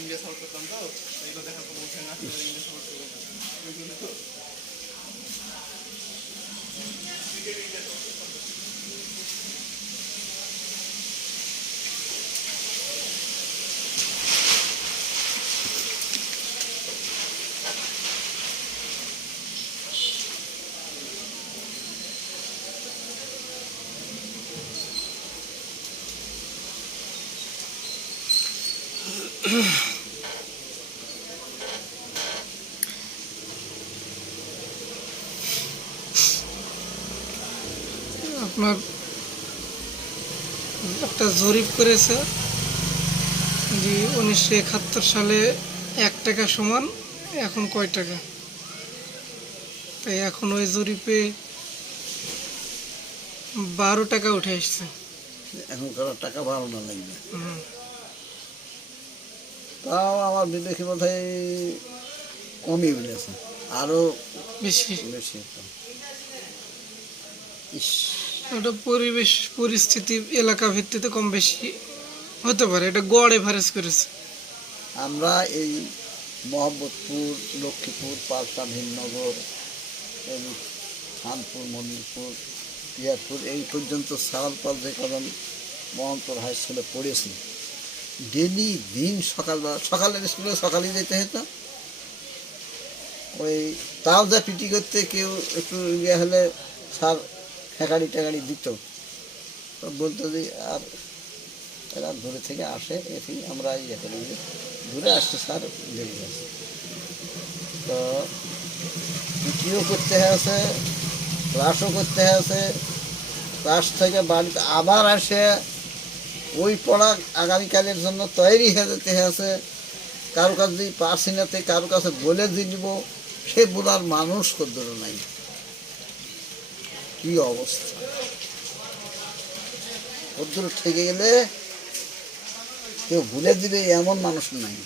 India support করতাম, তো এগুলো দেখার পর বলছেন আসলে ইন্ডিয়া সাপোর্ট করবো না। ওইগুলো তো আপনার একটা জরিপ করেছে যে 1971 সালে 1 টাকা সমান এখন কয় টাকা। তাই এখন ওই জরিপে 12 টাকা উঠে আসছে। এখনকার টাকা ভালো না লাগবে, হুম। তাও আমার বিবেকে বোধ হয় কমই বলেছে, আরও বেশি বেশি। ইস, এটা পরিবেশ পরিস্থিতি এলাকা ভিত্তিতে কম বেশি হতে পারে, এটা গড় এভারেজ করেছে। আমরা এই মহব্বতপুর, লক্ষ্মীপুর, পাল্টা, ভীমনগর, এই খানপুর, মনিরপুর, পিয়ারপুর এই পর্যন্ত সারালপাল যে কজন মহন্তর হাই স্কুলে পড়েছি, ডেলি দিন সকালবেলা, সকালের স্কুলে সকালেই যেতে হতো। ওই তাও যা পিটি করতে কেউ একটু ইয়ে হলে স্যার ঠেকাড়ি টেকাড়ি দিত, তো বলতো যে আর এরা দূরে থেকে আসে, এসে আমরা ইয়ে করি যে দূরে আসছে স্যার দেরি আছে, তো পিটিও করতে হয়েছে, ক্লাসও করতে হয়েছে, ক্লাস থেকে বাড়িতে আবার আসে ওই পড়া আগামীকালের জন্য তৈরি হয়ে যেতে হয়েছে। কারো কাছে যদি পারছি নাতে কারো কাছে বলে দিয়ে দিব, সে বলার মানুষ কদ্দুর নাই। কি অবস্থা, কদ্দুর ঠেকে গেলে কেউ ভুলে দিবে এমন মানুষ নাই।